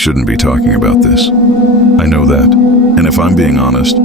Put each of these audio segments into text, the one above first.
shouldn't be talking about this. I know that. And if I'm being honest,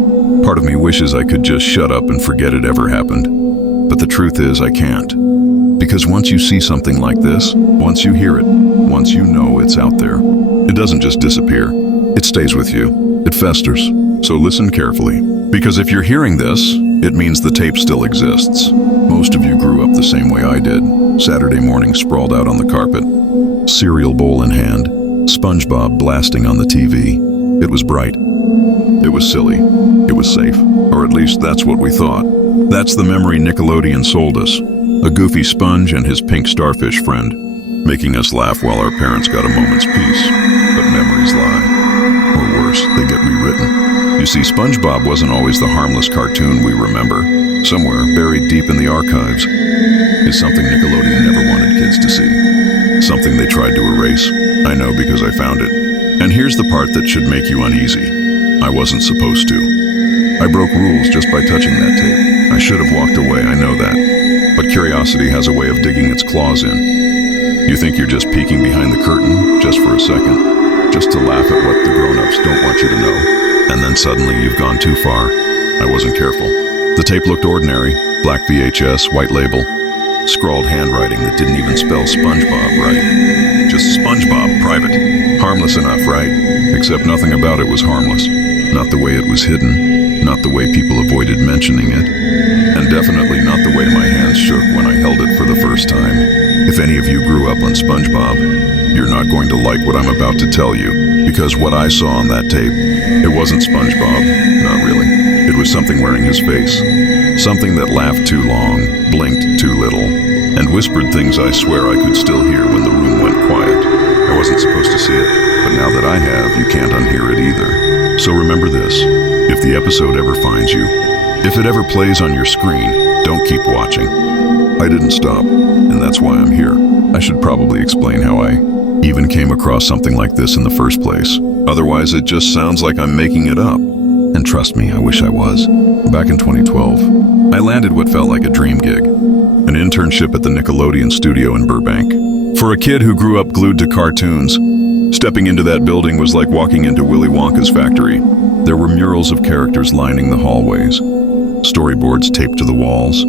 part of me wishes I could just shut up and forget it ever happened. But the truth is I can't. Because once you see something like this, once you hear it, once you know it's out there, it doesn't just disappear. It stays with you. It festers. So listen carefully. Because if you're hearing this, it means the tape still exists. Most of you grew up the same way I did. Saturday morning sprawled out on the carpet, cereal bowl in hand, SpongeBob blasting on the TV. It was bright. It was silly. It was safe. Or at least that's what we thought. That's the memory Nickelodeon sold us. A goofy sponge and his pink starfish friend, making us laugh while our parents got a moment's peace. But memories lie. Or worse, they get rewritten. You see, SpongeBob wasn't always the harmless cartoon we remember. Somewhere, buried deep in the archives, is something Nickelodeon never wanted kids to see. Something they tried to erase. I know because I found it. And here's the part that should make you uneasy. I wasn't supposed to. I broke rules just by touching that tape. I should have walked away, I know that. But curiosity has a way of digging its claws in. You think you're just peeking behind the curtain, just for a second, just to laugh at what the grown-ups don't want you to know. And then suddenly you've gone too far. I wasn't careful. The tape looked ordinary, black VHS, white label, scrawled handwriting that didn't even spell SpongeBob right. Just SpongeBob, private. Harmless enough, right? Except nothing about it was harmless. Not the way it was hidden, not the way people avoided mentioning it, and definitely not the way my hands shook when I held it for the first time. If any of you grew up on SpongeBob, you're not going to like what I'm about to tell you, because what I saw on that tape, it wasn't SpongeBob, not really. It was something wearing his face. Something that laughed too long, blinked too little, and whispered things I swear I could still hear when the room went quiet. I wasn't supposed to see it, but now that I have, you can't unhear it either. So remember this, if the episode ever finds you, if it ever plays on your screen, don't keep watching. I didn't stop, and that's why I'm here. I should probably explain how I even came across something like this in the first place. Otherwise, it just sounds like I'm making it up. And trust me, I wish I was. Back in 2012, I landed what felt like a dream gig, an internship at the Nickelodeon studio in Burbank. For a kid who grew up glued to cartoons, stepping into that building was like walking into Willy Wonka's factory. There were murals of characters lining the hallways, storyboards taped to the walls,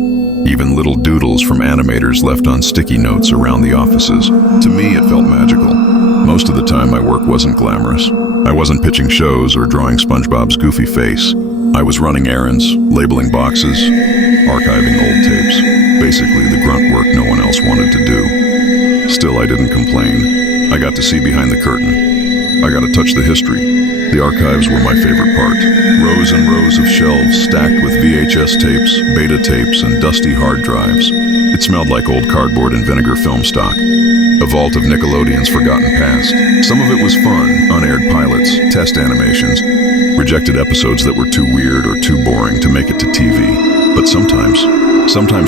even little doodles from animators left on sticky notes around the offices. To me, it felt magical. Most of the time, my work wasn't glamorous. I wasn't pitching shows or drawing SpongeBob's goofy face. I was running errands, labeling boxes, archiving old tapes. Basically, the grunt work no one else wanted to do. Still, I didn't complain. I got to see behind the curtain. I got to touch the history. The archives were my favorite part. Rows and rows of shelves stacked with VHS tapes, beta tapes, and dusty hard drives. It smelled like old cardboard and vinegar film stock. A vault of Nickelodeon's forgotten past. Some of it was fun, unaired pilots, test animations, rejected episodes that were too weird or too boring to make it to TV. But sometimes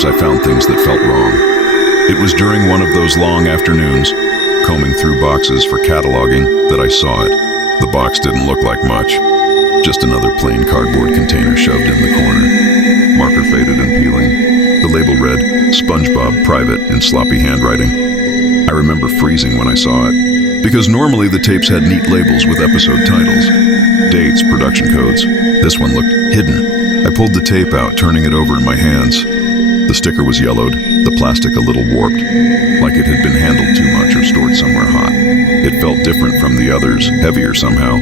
I found things that felt wrong. It was during one of those long afternoons, combing through boxes for cataloging, that I saw it. The box didn't look like much. Just another plain cardboard container shoved in the corner. Marker faded and peeling. The label read, SpongeBob Private, in sloppy handwriting. I remember freezing when I saw it, because normally the tapes had neat labels with episode titles, dates, production codes. This one looked hidden. I pulled the tape out, turning it over in my hands. The sticker was yellowed, the plastic a little warped, like it had been handled too much or stored somewhere hot. It felt different from the others, heavier somehow.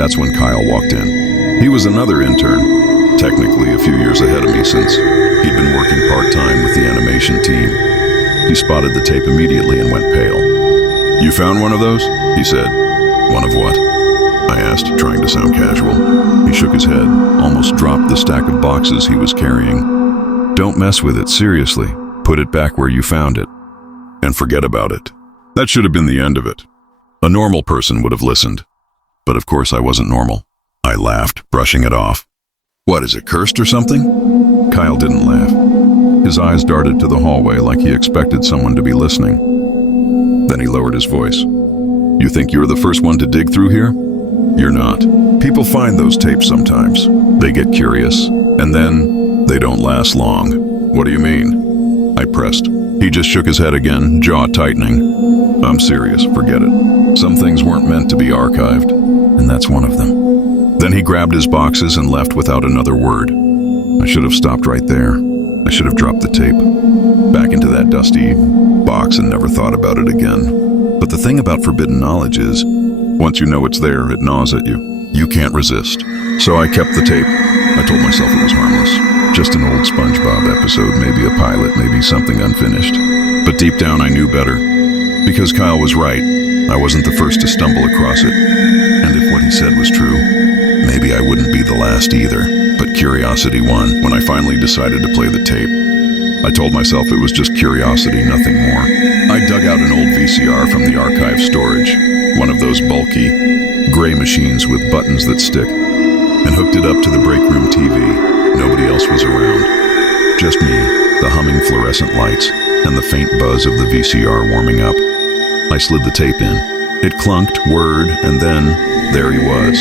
That's when Kyle walked in. He was another intern, technically a few years ahead of me since he'd been working part-time with the animation team. He spotted the tape immediately and went pale. "You found one of those?" he said. "One of what?" I asked, trying to sound casual. He shook his head, almost dropped the stack of boxes he was carrying. "Don't mess with it, seriously. Put it back where you found it. And forget about it." That should have been the end of it. A normal person would have listened. But of course I wasn't normal. I laughed, brushing it off. "What, is it cursed or something?" Kyle didn't laugh. His eyes darted to the hallway like he expected someone to be listening. Then he lowered his voice. "You think you're the first one to dig through here? You're not. People find those tapes sometimes. They get curious, and then they don't last long." "What do you mean?" I pressed. He just shook his head again, jaw tightening. "I'm serious, forget it. Some things weren't meant to be archived, and that's one of them. Then he grabbed his boxes and left without another word. I should have stopped right there. I should have dropped the tape back into that dusty box and never thought about it again. But the thing about forbidden knowledge is, once you know it's there, it gnaws at you. You can't resist. So I kept the tape. I told myself it was harmless. Just an old SpongeBob episode, maybe a pilot, maybe something unfinished. But deep down I knew better. Because Kyle was right. I wasn't the first to stumble across it. And if what he said was true, maybe I wouldn't be the last either. But curiosity won when I finally decided to play the tape. I told myself it was just curiosity, nothing more. I dug out an old VCR from the archive storage, one of those bulky, gray machines with buttons that stick, and hooked it up to the break room TV. Nobody else was around. Just me, the humming fluorescent lights, and the faint buzz of the VCR warming up. I slid the tape in. It clunked, whirred, and then there he was.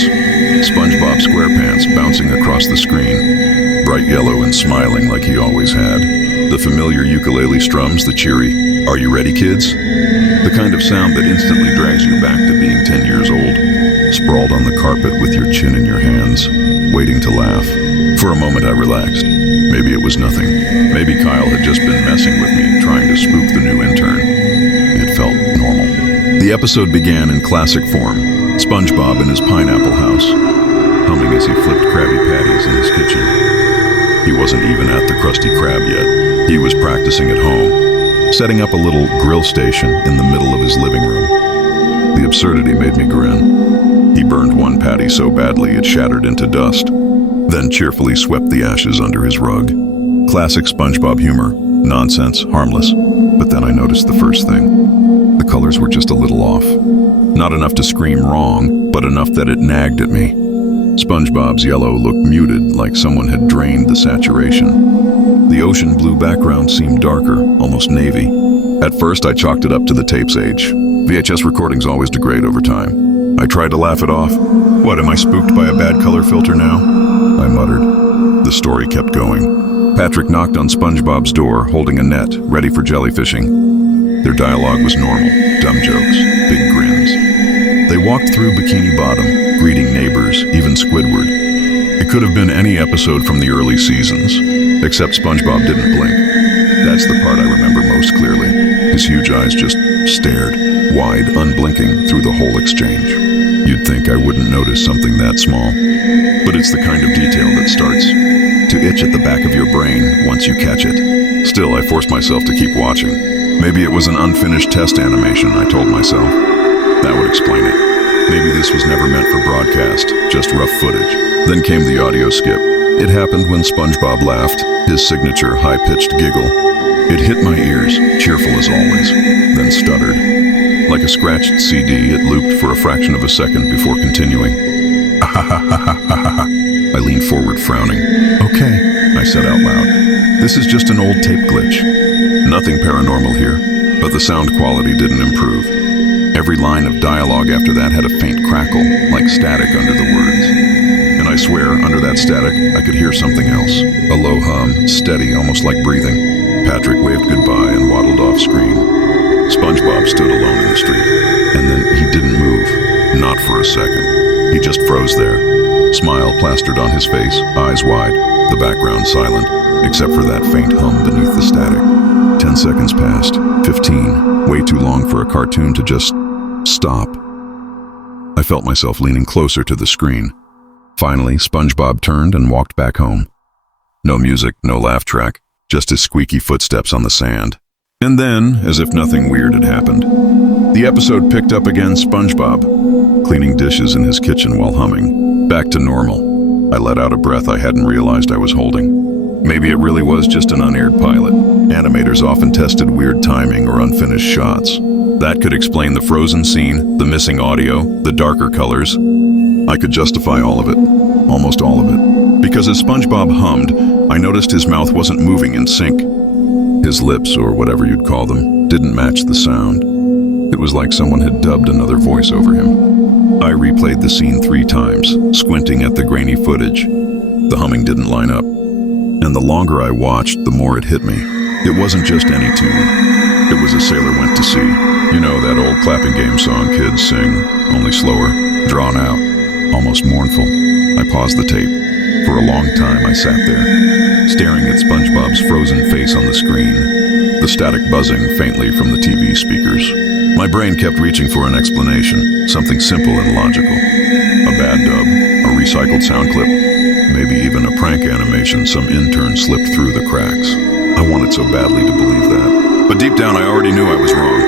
SpongeBob SquarePants bouncing across the screen, bright yellow and smiling like he always had. The familiar ukulele strums, the cheery, "Are you ready, kids?" The kind of sound that instantly drags you back to being 10 years old, sprawled on the carpet with your chin in your hands, waiting to laugh. For a moment I relaxed. Maybe it was nothing. Maybe Kyle had just been messing with me, trying to spook the new intern. It felt normal. The episode began in classic form. SpongeBob in his pineapple house, humming as he flipped Krabby Patties in his kitchen. He wasn't even at the Krusty Krab yet. He was practicing at home, setting up a little grill station in the middle of his living room. The absurdity made me grin. He burned one patty so badly it shattered into dust, then cheerfully swept the ashes under his rug. Classic SpongeBob humor, nonsense, harmless. But then I noticed the first thing. The colors were just a little off. Not enough to scream wrong, but enough that it nagged at me. SpongeBob's yellow looked muted, like someone had drained the saturation. The ocean blue background seemed darker, almost navy. At first, I chalked it up to the tape's age. VHS recordings always degrade over time. I tried to laugh it off. What, am I spooked by a bad color filter now? I muttered. The story kept going. Patrick knocked on SpongeBob's door, holding a net, ready for jellyfishing. Their dialogue was normal, dumb jokes, big grins. They walked through Bikini Bottom, greeting neighbors, even Squidward. It could have been any episode from the early seasons, except SpongeBob didn't blink. That's the part I remember most clearly. His huge eyes just stared, wide, unblinking, through the whole exchange. You'd think I wouldn't notice something that small. But it's the kind of detail that starts to itch at the back of your brain once you catch it. Still, I forced myself to keep watching. Maybe it was an unfinished test animation, I told myself. That would explain it. Maybe this was never meant for broadcast, just rough footage. Then came the audio skip. It happened when SpongeBob laughed, his signature high-pitched giggle. It hit my ears, cheerful as always, then stuttered. Like a scratched CD, it looped for a fraction of a second before continuing. I leaned forward, frowning. "Okay," I said out loud. "This is just an old tape glitch. Nothing paranormal here." But the sound quality didn't improve. Every line of dialogue after that had a faint crackle, like static under the words. And I swear, under that static, I could hear something else. A low hum, steady, almost like breathing. Patrick waved goodbye and waddled off screen. SpongeBob stood alone in the street. And then he didn't move. Not for a second. He just froze there. Smile plastered on his face, eyes wide, the background silent, except for that faint hum beneath the static. 10 seconds passed. 15. Way too long for a cartoon to just stop. I felt myself leaning closer to the screen. Finally, SpongeBob turned and walked back home. No music, no laugh track, just his squeaky footsteps on the sand. And then, as if nothing weird had happened, the episode picked up again. SpongeBob, cleaning dishes in his kitchen while humming. Back to normal. I let out a breath I hadn't realized I was holding. Maybe it really was just an unaired pilot. Animators often tested weird timing or unfinished shots. That could explain the frozen scene, the missing audio, the darker colors. I could justify all of it, almost all of it. Because as SpongeBob hummed, I noticed his mouth wasn't moving in sync. His lips, or whatever you'd call them, didn't match the sound. It was like someone had dubbed another voice over him. I replayed the scene 3 times, squinting at the grainy footage. The humming didn't line up. And the longer I watched, the more it hit me. It wasn't just any tune. It was A Sailor Went to Sea. You know, that old clapping game song kids sing, only slower, drawn out, almost mournful. I paused the tape. For a long time I sat there, staring at SpongeBob's frozen face on the screen, the static buzzing faintly from the TV speakers. My brain kept reaching for an explanation, something simple and logical. A bad dub, a recycled sound clip, maybe even a prank animation some intern slipped through the cracks. I wanted so badly to believe that. But deep down I already knew I was wrong.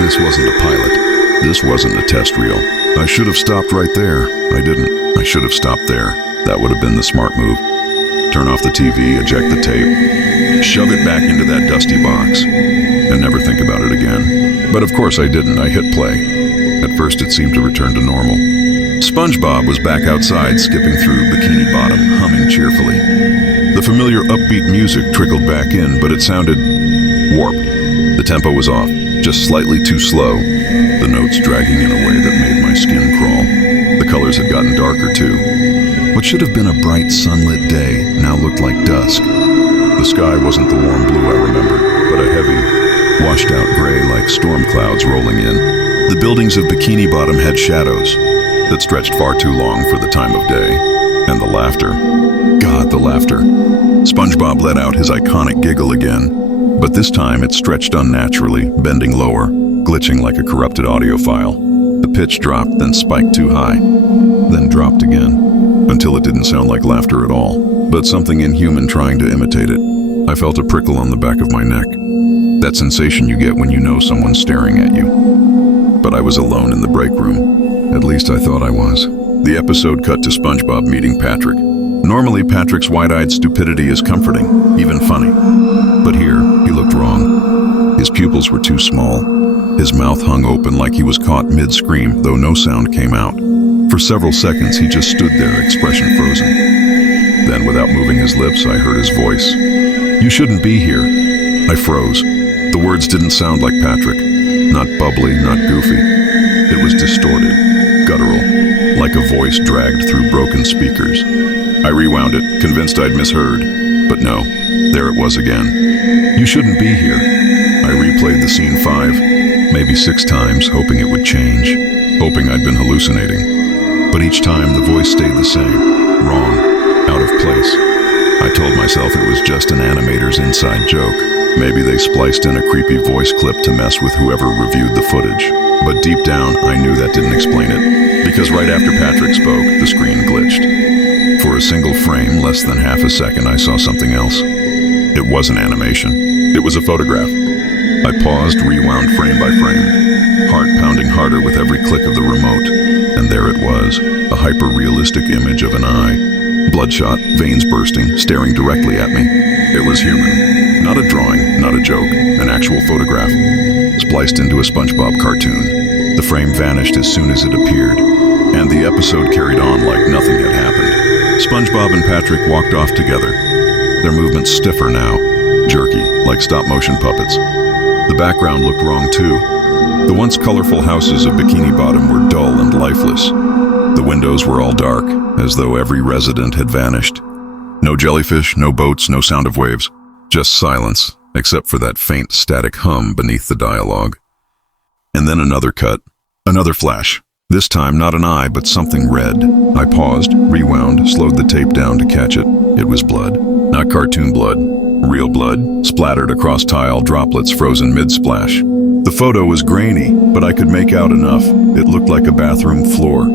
This wasn't a pilot. This wasn't a test reel. I should have stopped right there. I didn't. I should have stopped there. That would have been the smart move. Turn off the TV, eject the tape, shove it back into that dusty box, and never think about it again. But of course I didn't. I hit play. At first it seemed to return to normal. SpongeBob was back outside, skipping through Bikini Bottom, humming cheerfully. The familiar upbeat music trickled back in, but it sounded warped. The tempo was off, just slightly too slow, the notes dragging in a way that made my skin crawl. The colors had gotten darker too. What should have been a bright sunlit day now looked like dusk. The sky wasn't the warm blue I remembered, but a heavy, washed out gray like storm clouds rolling in. The buildings of Bikini Bottom had shadows that stretched far too long for the time of day. And the laughter. God, the laughter. SpongeBob let out his iconic giggle again, but this time it stretched unnaturally, bending lower, glitching like a corrupted audio file. The pitch dropped, then spiked too high, then dropped again, until it didn't sound like laughter at all, but something inhuman trying to imitate it. I felt a prickle on the back of my neck. That sensation you get when you know someone's staring at you. But I was alone in the break room. At least I thought I was. The episode cut to SpongeBob meeting Patrick. Normally, Patrick's wide-eyed stupidity is comforting, even funny. But here, he looked wrong. His pupils were too small. His mouth hung open like he was caught mid-scream, though no sound came out. For several seconds, he just stood there, expression frozen. Then, without moving his lips, I heard his voice. "You shouldn't be here." I froze. The words didn't sound like Patrick. Not bubbly, not goofy. It was distorted, guttural, like a voice dragged through broken speakers. I rewound it, convinced I'd misheard. But no, there it was again. "You shouldn't be here." I replayed the scene 5, maybe 6 times, hoping it would change, hoping I'd been hallucinating. But each time the voice stayed the same, wrong, out of place. I told myself it was just an animator's inside joke. Maybe they spliced in a creepy voice clip to mess with whoever reviewed the footage. But deep down, I knew that didn't explain it, because right after Patrick spoke, the screen glitched. For a single frame, less than half a second, I saw something else. It wasn't animation. It was a photograph. I paused, rewound frame by frame, heart pounding harder with every click of the remote. And there it was, a hyper-realistic image of an eye. Bloodshot, veins bursting, staring directly at me. It was human. Not a drawing, not a joke, an actual photograph, spliced into a SpongeBob cartoon. The frame vanished as soon as it appeared, and the episode carried on like nothing had happened. SpongeBob and Patrick walked off together, their movements stiffer now, jerky, like stop-motion puppets. The background looked wrong too. The once colorful houses of Bikini Bottom were dull and lifeless. The windows were all dark, as though every resident had vanished. No jellyfish, no boats, no sound of waves. Just silence, except for that faint static hum beneath the dialogue. And then another cut, another flash. This time not an eye, but something red. I paused, rewound, slowed the tape down to catch it. It was blood. Not cartoon blood. Real blood, splattered across tile, droplets frozen mid-splash. The photo was grainy, but I could make out enough. It looked like a bathroom floor.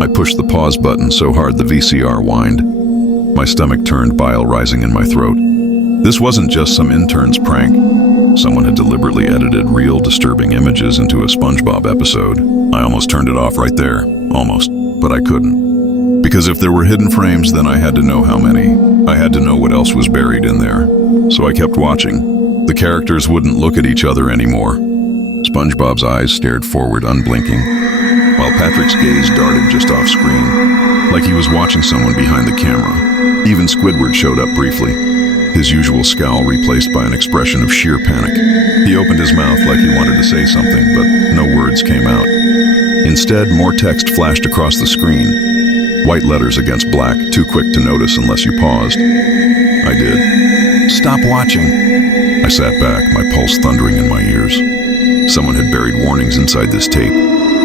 I pushed the pause button so hard the VCR whined. My stomach turned, bile rising in my throat. This wasn't just some intern's prank. Someone had deliberately edited real disturbing images into a SpongeBob episode. I almost turned it off right there. Almost. But I couldn't. Because if there were hidden frames, then I had to know how many. I had to know what else was buried in there. So I kept watching. The characters wouldn't look at each other anymore. SpongeBob's eyes stared forward, unblinking, while Patrick's gaze darted just off screen, like he was watching someone behind the camera. Even Squidward showed up briefly, his usual scowl replaced by an expression of sheer panic. He opened his mouth like he wanted to say something, but no words came out. Instead, more text flashed across the screen. White letters against black, too quick to notice unless you paused. I did. "Stop watching." I sat back, my pulse thundering in my ears. Someone had buried warnings inside this tape,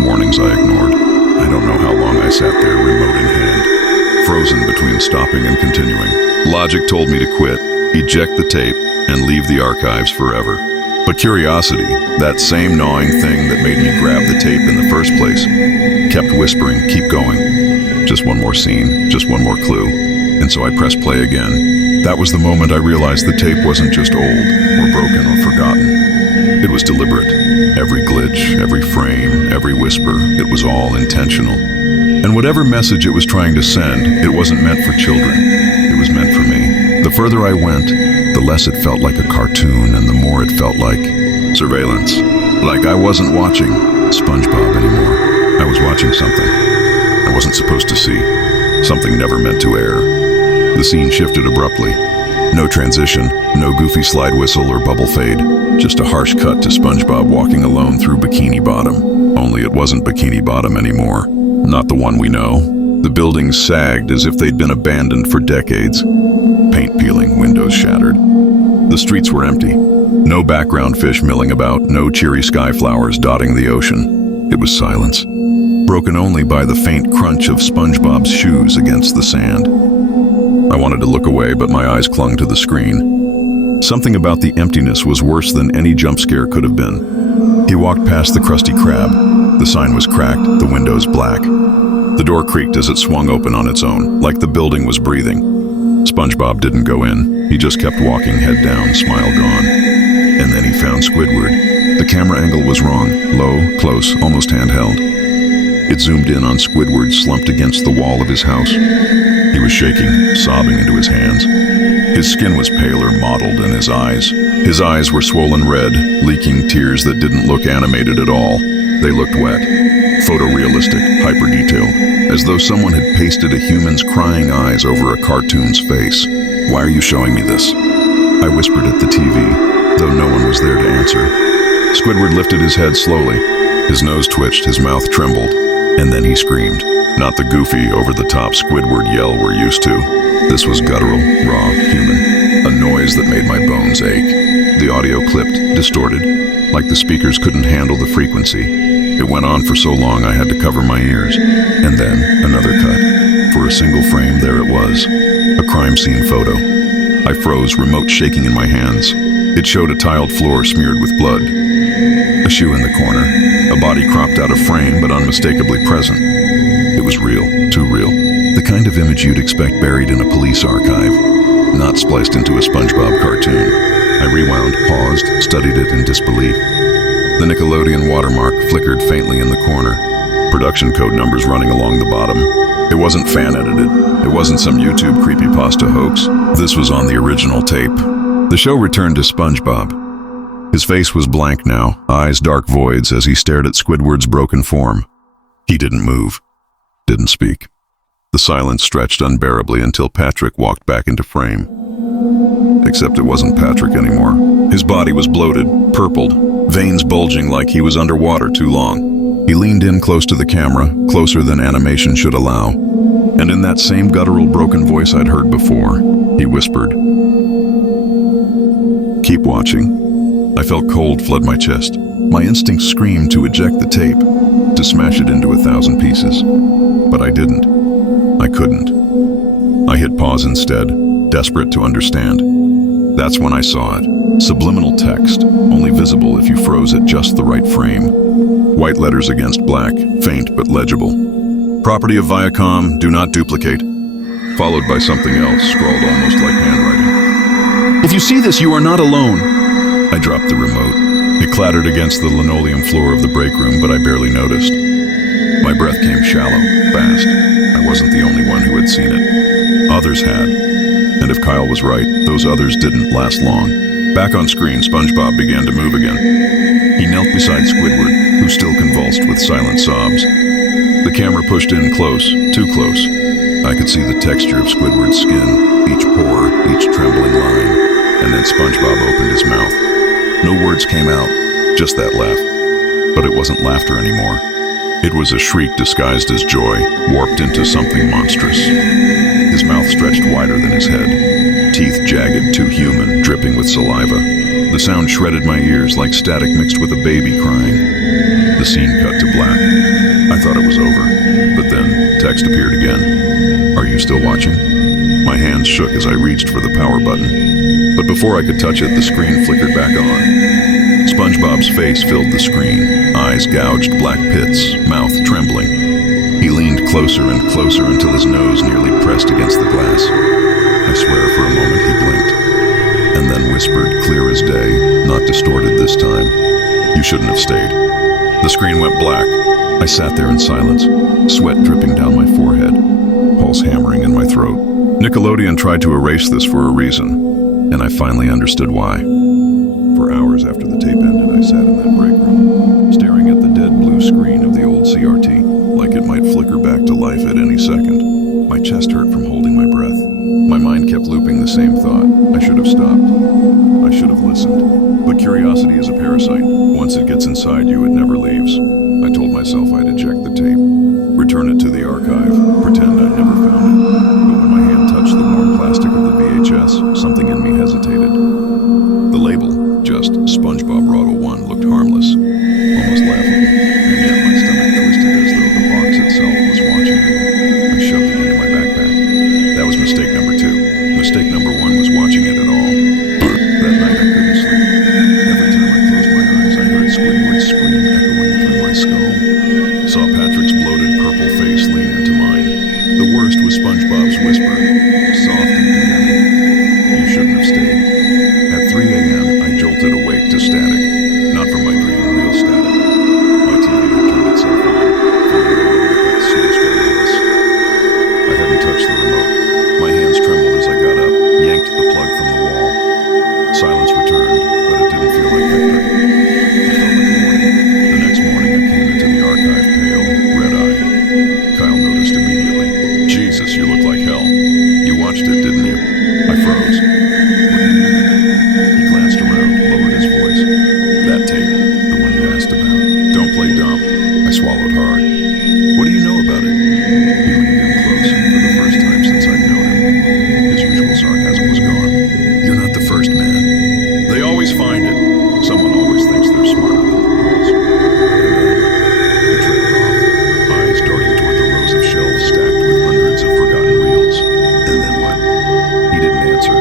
warnings I ignored. I don't know how long I sat there, remote in hand, frozen between stopping and continuing. Logic told me to quit, eject the tape, and leave the archives forever. But curiosity, that same gnawing thing that made me grab the tape in the first place, kept whispering, keep going. Just one more scene, just one more clue. And so I pressed play again. That was the moment I realized the tape wasn't just old, or broken, or forgotten. It was deliberate. Every glitch, every frame, every whisper, it was all intentional. And whatever message it was trying to send, it wasn't meant for children. It was meant for me. The further I went, the less it felt like a cartoon, and the more it felt like surveillance. Like I wasn't watching SpongeBob anymore. I was watching something I wasn't supposed to see. Something never meant to air. The scene shifted abruptly. No transition, no goofy slide whistle or bubble fade. Just a harsh cut to SpongeBob walking alone through Bikini Bottom. Only it wasn't Bikini Bottom anymore. Not the one we know. The buildings sagged as if they'd been abandoned for decades. Paint peeling, windows shattered. The streets were empty. No background fish milling about, no cheery sky flowers dotting the ocean. It was silence, broken only by the faint crunch of SpongeBob's shoes against the sand. I wanted to look away, but my eyes clung to the screen. Something about the emptiness was worse than any jump scare could have been. He walked past the Krusty Krab. The sign was cracked, the windows black. The door creaked as it swung open on its own, like the building was breathing. SpongeBob didn't go in. He just kept walking, head down, smile gone. And then he found Squidward. The camera angle was wrong, low, close, almost handheld. It zoomed in on Squidward slumped against the wall of his house. He was shaking, sobbing into his hands. His skin was paler, mottled, and his eyes were swollen red, leaking tears that didn't look animated at all. They looked wet, photorealistic, hyper-detailed, as though someone had pasted a human's crying eyes over a cartoon's face. "Why are you showing me this?" I whispered at the TV, though no one was there to answer. Squidward lifted his head slowly. His nose twitched, his mouth trembled, and then he screamed. Not the goofy, over-the-top Squidward yell we're used to. This was guttural, raw, human, a noise that made my bones ache. The audio clipped, distorted, like the speakers couldn't handle the frequency. It went on for so long I had to cover my ears. And then, another cut. For a single frame, there it was. A crime scene photo. I froze, remote shaking in my hands. It showed a tiled floor smeared with blood. A shoe in the corner. A body cropped out of frame, but unmistakably present. It was real, too real. The kind of image you'd expect buried in a police archive, not spliced into a SpongeBob cartoon. I rewound, paused, studied it in disbelief. The Nickelodeon watermark flickered faintly in the corner. Production code numbers running along the bottom. It wasn't fan-edited. It wasn't some YouTube Creepypasta hoax. This was on the original tape. The show returned to SpongeBob. His face was blank now, eyes dark voids as he stared at Squidward's broken form. He didn't move, didn't speak. The silence stretched unbearably until Patrick walked back into frame. Except it wasn't Patrick anymore. His body was bloated, purpled, veins bulging like he was underwater too long. He leaned in close to the camera, closer than animation should allow. And in that same guttural, broken voice I'd heard before, he whispered, "Keep watching." I felt cold flood my chest. My instinct screamed to eject the tape, to smash it into 1,000 pieces. But I didn't. I couldn't. I hit pause instead, desperate to understand. That's when I saw it. Subliminal text, only visible if you froze at just the right frame. White letters against black, faint but legible. "Property of Viacom, do not duplicate." Followed by something else, scrawled almost like handwriting. "If you see this, you are not alone." I dropped the remote. It clattered against the linoleum floor of the break room, but I barely noticed. My breath came shallow, fast. I wasn't the only one who had seen it. Others had. And if Kyle was right, those others didn't last long. Back on screen, SpongeBob began to move again. He knelt beside Squidward, who still convulsed with silent sobs. The camera pushed in close, too close. I could see the texture of Squidward's skin, each pore, each trembling line. And then SpongeBob opened his mouth. No words came out, just that laugh. But it wasn't laughter anymore. It was a shriek disguised as joy, warped into something monstrous. His mouth stretched wider than his head, teeth jagged, too human, dripping with saliva. The sound shredded my ears like static mixed with a baby crying. The scene cut to black. I thought it was over, but then text appeared again. Are you still watching? My hands shook as I reached for the power button. But before I could touch it, the screen flickered back on. SpongeBob's face filled the screen, eyes gouged black pits, mouth trembling. He leaned closer and closer until his nose nearly pressed against the glass. I swear for a moment he blinked, and then whispered clear as day, not distorted this time. You shouldn't have stayed. The screen went black. I sat there in silence, sweat dripping down my forehead, pulse hammering in my throat. Nickelodeon tried to erase this for a reason, and I finally understood why. For hours after the tape ended, I sat in that break room, staring at the dead blue screen of the old CRT, like it might flicker back to life at any second. My chest hurt from holding my breath. My mind kept looping the same thought. I should have stopped. I should have listened. But curiosity is a parasite. Once it gets inside you, it never leaves. I told myself I'd eject the tape, return it to the archive, pretend I'd never found it. But when my hand touched the warm plastic of the VHS, something in me hesitated. The label, just SpongeBob Roto 1, looked harmless, almost laughable, and yet my stomach twisted as though the box itself was watching me. I shoved it into my backpack. That was mistake number 2. Mistake number 1 was watching it at all. That night I couldn't sleep. Every time I closed my eyes, I heard Squidward's scream echoing through my skull. Saw Patrick's bloated purple face lean into mine. The worst was SpongeBob's whisper, soft and condemning. You shouldn't have stayed. At 3 a.m., I jolted awake to static. Not from my dream, real static. My TV had turned itself on, filling the room with that snowstorm hiss. I hadn't touched the remote. My hands trembled as I got up, yanked the plug from the wall. Silence returned, but it didn't feel like victory. It felt like morning. The next morning I came into the archive pale, red-eyed. Kyle noticed immediately. Jesus, you look like hell. You watched it, didn't you? I froze. What do you mean? He glanced around, lowered his voice. That tape, the one you asked about. Don't play dumb. I swallowed hard. What do you know about it? He leaned in close, for the first time since I'd known him. His usual sarcasm was gone. You're not the first man. They always find it. Someone always thinks they're smarter than the rules. He trailed off, eyes darting toward the rows of shelves stacked with hundreds of forgotten reels. And then what? He didn't answer.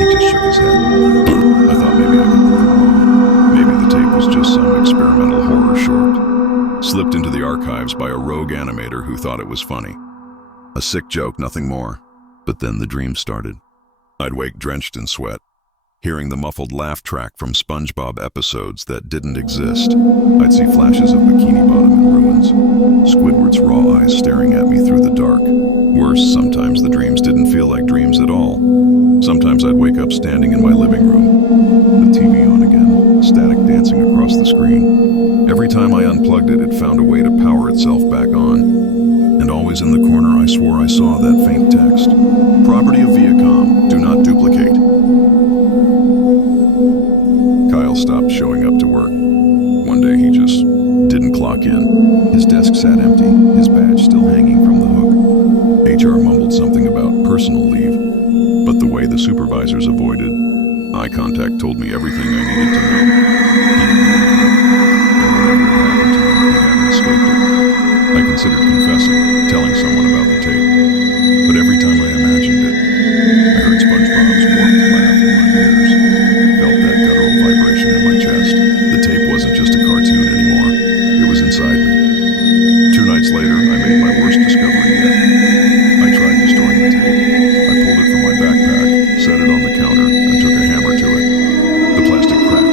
He just shook his head. I thought maybe I could prove him wrong. Maybe the tape was just some experimental horror short, slipped into the archives by a rogue animator who thought it was funny. A sick joke, nothing more. But then the dream started. I'd wake drenched in sweat, hearing the muffled laugh track from SpongeBob episodes that didn't exist. I'd see flashes of Bikini Bottom in ruins, Squidward's raw eyes staring at me through the dark. Worse, sometimes the dreams didn't feel like dreams at all. Sometimes I'd wake up standing in my living room, the TV on again, static dancing across the screen. Every time I unplugged it, it found a way to power itself back on. And always in the corner, I swore I saw that faint text. Property of Viacom, do not duplicate. Kyle stopped showing up to work. One day he just didn't clock in. His desk sat empty, his badge still hanging from the hook. HR mumbled something about personal leave, but the way the supervisors avoided eye contact told me everything I needed to know. He ignored me, and whatever had happened to him, he hadn't escaped it. I considered confessing, telling someone about the tape, but every time I imagined it, I heard SpongeBob's warped laugh in my ears, felt that guttural vibration in my chest. The tape wasn't just a cartoon anymore, it was inside me. 2 nights later, I made my worst discovery yet. I tried destroying the tape. I pulled it from my backpack, set it on the counter, and took a hammer to it. The plastic cracked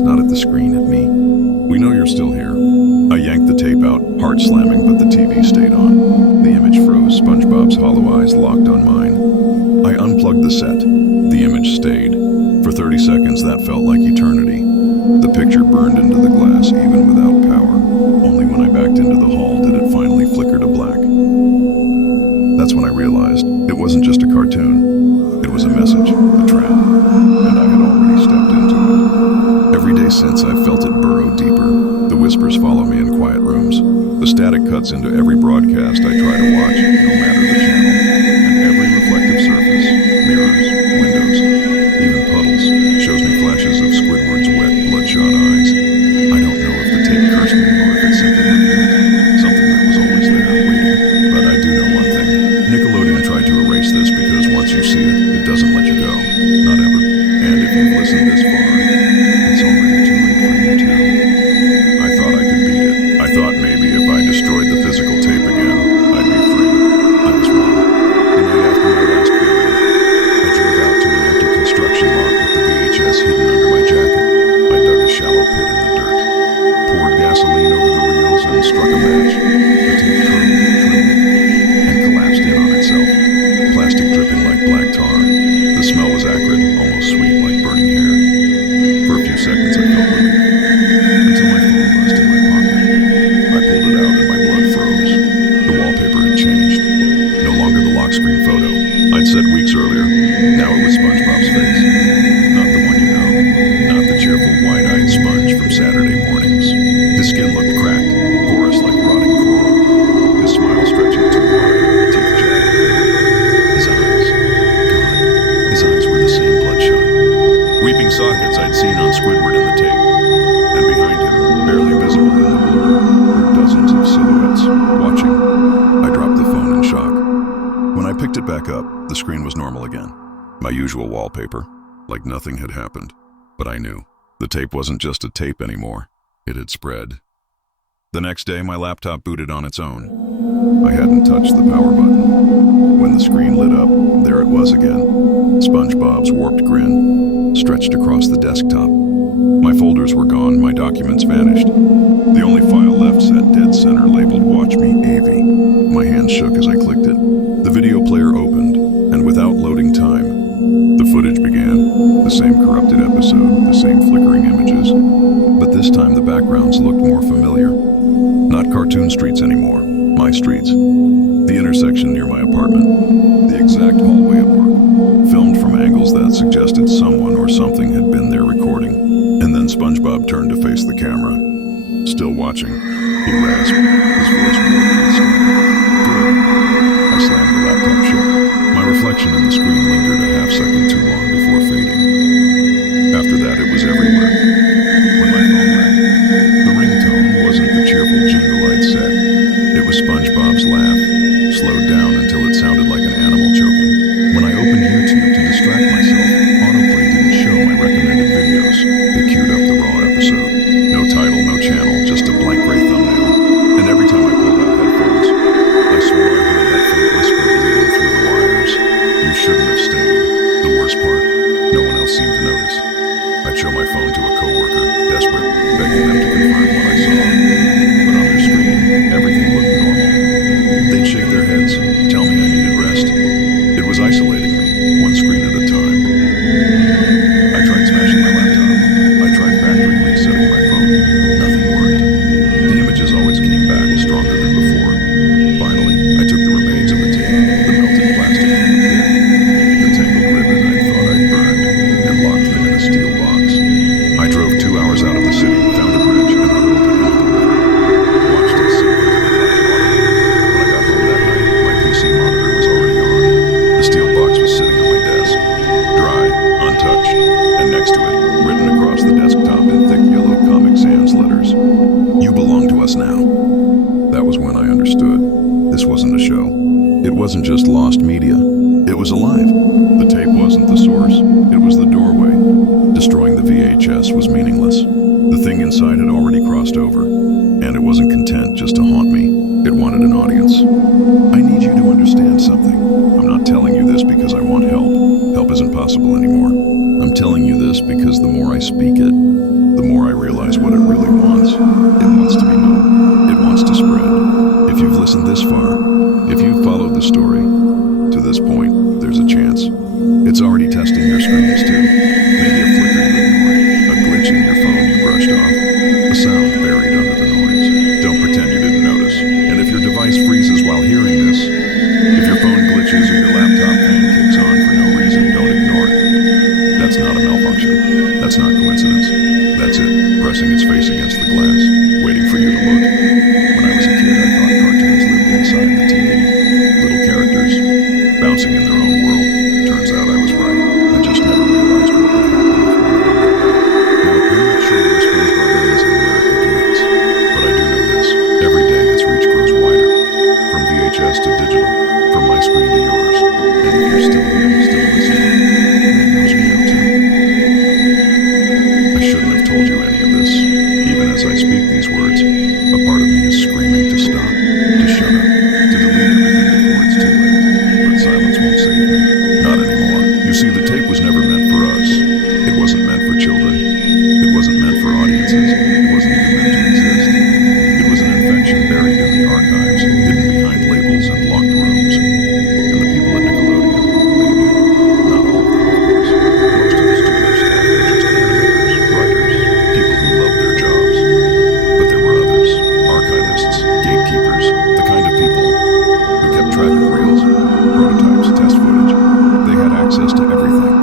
glance, not at the screen, at me. "We know you're still here." I yanked the tape out, heart slamming, but the TV stayed on. The image froze, SpongeBob's hollow eyes locked on mine. I unplugged the set. The image stayed. For 30 seconds, that felt like eternity. The picture burned into the glass, even without power. Only when I backed into the hall did it finally flicker to black. That's when I realized it wasn't just a cartoon. It was a message, a trap, and I had already stepped into it. Every day since, I've felt it burrow deeper. The whispers follow me in quiet rooms. The static cuts into every broadcast I try to watch, no matter the channel. And every reflective surface, mirrors, windows, even puddles, shows me flashes of Squidward's wet, bloodshot eyes. I don't know if the tape cursed me or if it simply revealed something that was always there, waiting. But I do know one thing. Nickelodeon tried to erase this because once you see it, it doesn't let you go. Not ever. And if you've listened this far, it's already too late for you too. I thought I could beat it. I thought maybe if I destroyed the physical tape again, I'd be free. I was wrong. The night after my last viewing, I drove out to an empty construction lot with the VHS hidden under my jacket. I dug a shallow pit in the dirt, poured gasoline over the reels, and struck a match. The tape trembled and collapsed in on itself, plastic dripping like black tar. The smell was acrid, almost sweet, like burning hair. For a few seconds, I felt relief, until my phone buzzed in my pocket. I pulled it out and my blood froze. The wallpaper had changed. No longer the lock screen photo I'd said weeks earlier. Now it was SpongeBob's face. Not the one you know. Not the cheerful, wide-eyed sponge from Saturday mornings. His skin looked cracked, porous like rotting coral. His smile stretching too wide, teeth jagged. His eyes. God, his eyes were the same bloodshot. Weeping sockets I'd seen on Squidward in the tape. And behind him, barely visible in the blur, were dozens of silhouettes, watching. I dropped the phone in shock. When I picked it back up, the screen was normal again. My usual wallpaper, like nothing had happened. But I knew. The tape wasn't just a tape anymore. It had spread. The next day, my laptop booted on its own. I hadn't touched the power button. When the screen lit up, there it was again. SpongeBob's warped grin, stretched across the desktop. My folders were gone, my documents vanished. The only file left sat dead center, labeled "Watch Me, AV." My hands shook as I clicked it. The video player opened, and without loading time, the footage began. The same corrupted episode, the same flickering images. But this time the backgrounds looked more familiar. Not cartoon streets anymore, my streets. The intersection near my apartment. The exact hallway at work. Filmed from angles that suggested someone or something had been there recording. And then SpongeBob turned to face the camera. Still watching, he rasped, his voice warped and still. "Good." I slammed the laptop shut. My reflection in the screen lingered a half-second too long before fading. After that, it was everywhere. When my phone rang, the ringtone wasn't the cheerful jingle I'd set. It was SpongeBob's laugh, slowed down until it sounded like an animal choking. When I opened YouTube to distract myself, autoplay didn't show my recommended videos. It queued up the raw episode. No title, no channel, just a blank gray thumbnail. And every time I pulled out headphones, I swore I heard that faint whisper bleeding through the wires. "You shouldn't have stayed." The worst part, no one else seemed to notice. I'd show my phone to a coworker, desperate, begging them to confirm what I saw. But on their screen, everything looked normal. They'd shake their heads, tell me I needed rest. It was isolating me, one screen at a time. I tried smashing my laptop. I tried factory resetting my phone. Nothing worked. The images always came back stronger than before. Finally, I took the remains of the tape, the melted plastic from the pit, the tangled ribbon I thought I'd burned, and locked them in a steel box. I drove 2 hours out of the city, found a bridge, and hurled it into the river. Watched it sink into the black water. When I got home that night, my PC monitor was already on. The steel box was sitting on my desk, dry, untouched, and next to it, written across the desktop in thick yellow Comic Sans letters, "You belong to us now." That was when I understood. This wasn't a show. It wasn't just lost media. It was alive. The tape wasn't the source. It was the doorway. Destroying the VHS was meaningless. The thing inside had already crossed over, and it wasn't content just to haunt me. It wanted an audience. I need you to understand something. I'm not telling you this because I want help. Help isn't possible anymore. I'm telling you this because the more I speak it, the more listened this far, if you've followed the story to this point, there's a chance. It's already testing your screens too. Maybe a flicker you ignored, a glitch in your phone you brushed off, a sound buried under the noise. Don't pretend you didn't notice. And if your device freezes while hearing this, if your phone glitches or your laptop fan kicks on for no reason, don't ignore it. That's not a malfunction. That's not coincidence. That's it, pressing its face against the glass, waiting for you to look. When I was a kid, I thought cartoons lived inside the TV. Little characters, bouncing in their own world. Turns out I was right. I just never realized what would happen if one of them got out. Now, I'm not sure where SpongeBob ends and where it begins, but I do know this. Every day its reach grows wider. From VHS to digital, from my screen to yours. And if you're still here, still listening, it knows me now too. I shouldn't have told you any of this. Even as I speak these words, a part of me is screaming to stop, to shut up, to delete everything before it's too late. But silence won't save me. Not anymore. You see, the tape was never meant for us. It wasn't meant for children. It wasn't meant for audiences. It wasn't even meant to exist. It was an infection buried in the archives, hidden behind labels and locked rooms. And the people at Nickelodeon, they knew. Not all of them, of course. Most of the studio staff were just animators, writers, people who loved their jobs. But there were others, archivists, gatekeepers, the kind of people who kept track of reels, prototypes, test footage. They had access to everything,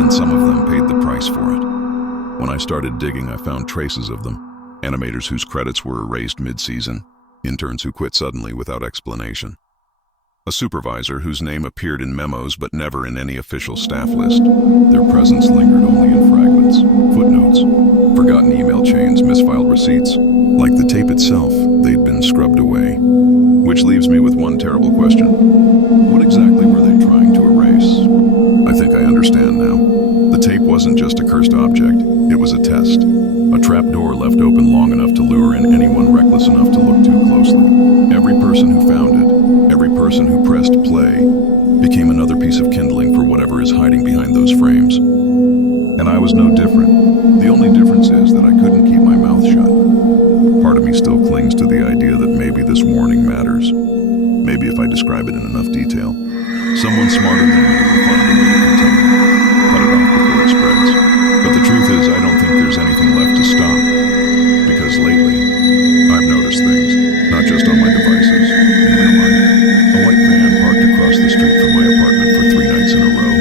and some of them paid the price for it. When I started digging, I found traces of them. Animators whose credits were erased mid-season, interns who quit suddenly without explanation. A supervisor whose name appeared in memos but never in any official staff list. Their presence lingered only in fragments, footnotes, forgotten email chains, misfiled receipts. Like the tape itself, they'd been scrubbed away. Which leaves me with one terrible question. What exactly were they trying to erase? I think I understand now. The tape wasn't just a cursed object, it was a test. A trapdoor left open long enough to lure in anyone reckless enough to look too closely. Every person who found it, every person who pressed play, became another piece of kindling for whatever is hiding behind those frames. And I was no different. The only difference is that I couldn't keep my mouth shut. Part of me still clings to the idea that maybe this warning matters. Maybe if I describe it in enough detail, someone smarter than me will find a way to contain it. Cut it off before it spreads. But the truth is, I don't think there's anything left to stop. Because lately, I've noticed things, not just on my devices, in real life. A white van parked across the street from my apartment for 3 nights in a row.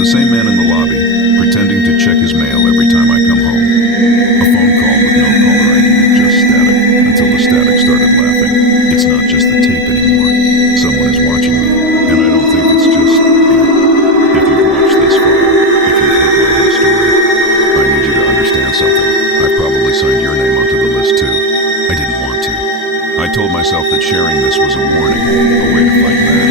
The same man in the lobby, pretending to check his mail every time I come home. A phone call with no caller ID, just static, until the static started laughing. It's not just the tape anymore. Someone is watching me, and I don't think it's just you. If you've watched this far, if you've heard my whole story, I need you to understand something. I probably signed your name onto the list too. I didn't want to. I told myself that sharing this was a warning, a way to fight back.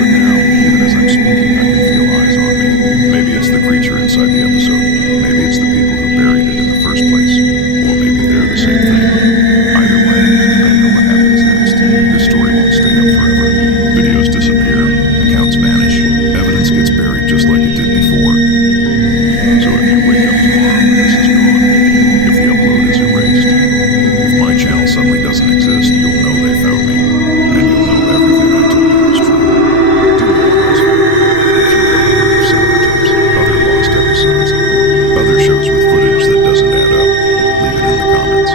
But now, even as I'm speaking, I can feel eyes on me. Maybe it's the creature inside the episode. Maybe it's the people who buried it in the first place. Or maybe they're the same thing. Either way, I know what happens next. This story won't stay up forever. Videos disappear, accounts vanish, evidence gets buried just like it did before. So if you wake up tomorrow and this is gone, if the upload is erased, if my channel suddenly doesn't exist, you'll know they found me, and you'll know everything I told you is true. Do me one last favor. If you've ever heard of similar tapes, other lost episodes, other shows with footage that doesn't add up, leave it in the comments.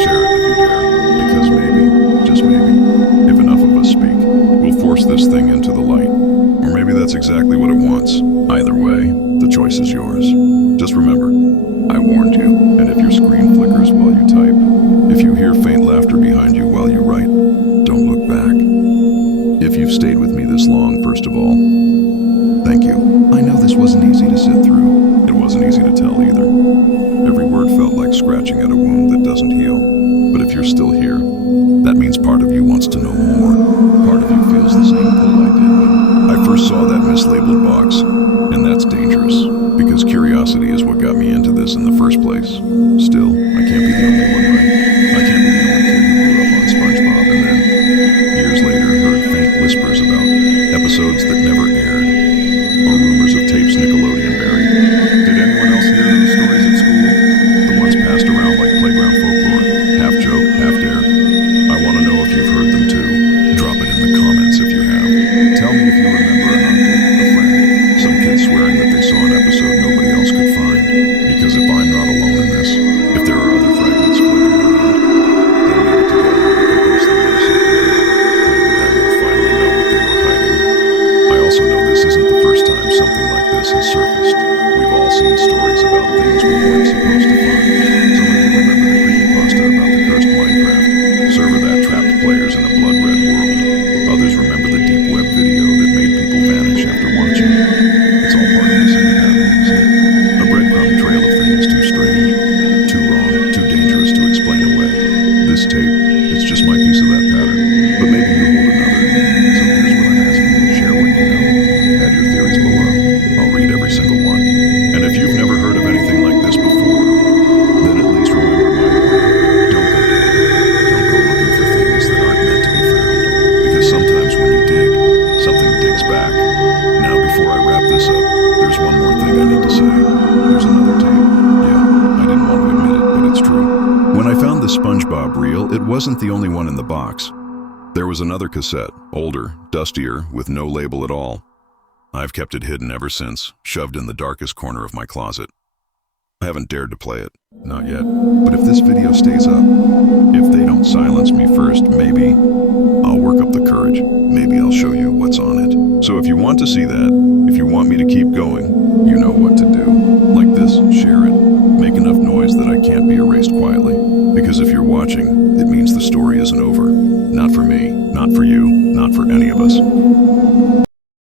Share it if you dare, because maybe, just maybe, if enough of us speak, we'll force this thing into the light. Or maybe that's exactly what it wants. Either way, the choice is yours. Just remember, I warned you, and if your screen flickers while you type, if you hear faint laughter behind you while you write, don't look back. If you've stayed with me this long, first of all, thank you. I know this wasn't easy to sit through. It wasn't easy to tell either. Every word felt like scratching at a wound that doesn't heal. But if you're still here, that means part of you wants to know more. Part of you feels the same pull I did when I first saw that mislabeled box. And that's dangerous, because curiosity is what got me into this in the first place. Still, I can't be the only one, right? I can't be the only kid who grew up on SpongeBob and then, years later, heard faint whispers about episodes that never aired, or rumors of tapes Nickelodeon buried. Did anyone else hear those stories at school? The ones passed around like playground folklore, half joke, half dare. wasn't the only one in the box. There was another cassette, older, dustier, with no label at all. I've kept it hidden ever since, shoved in the darkest corner of my closet. I haven't dared to play it, not yet. But if this video stays up, if they don't silence me first, maybe I'll work up the courage. Maybe I'll show you what's on it. So if you want to see that, if you want me to keep going, you know what to do. Like this, share it. Make enough noise that I can't be erased quietly. Because if you're watching, it means the story isn't over. Not for me, not for you, not for any of us.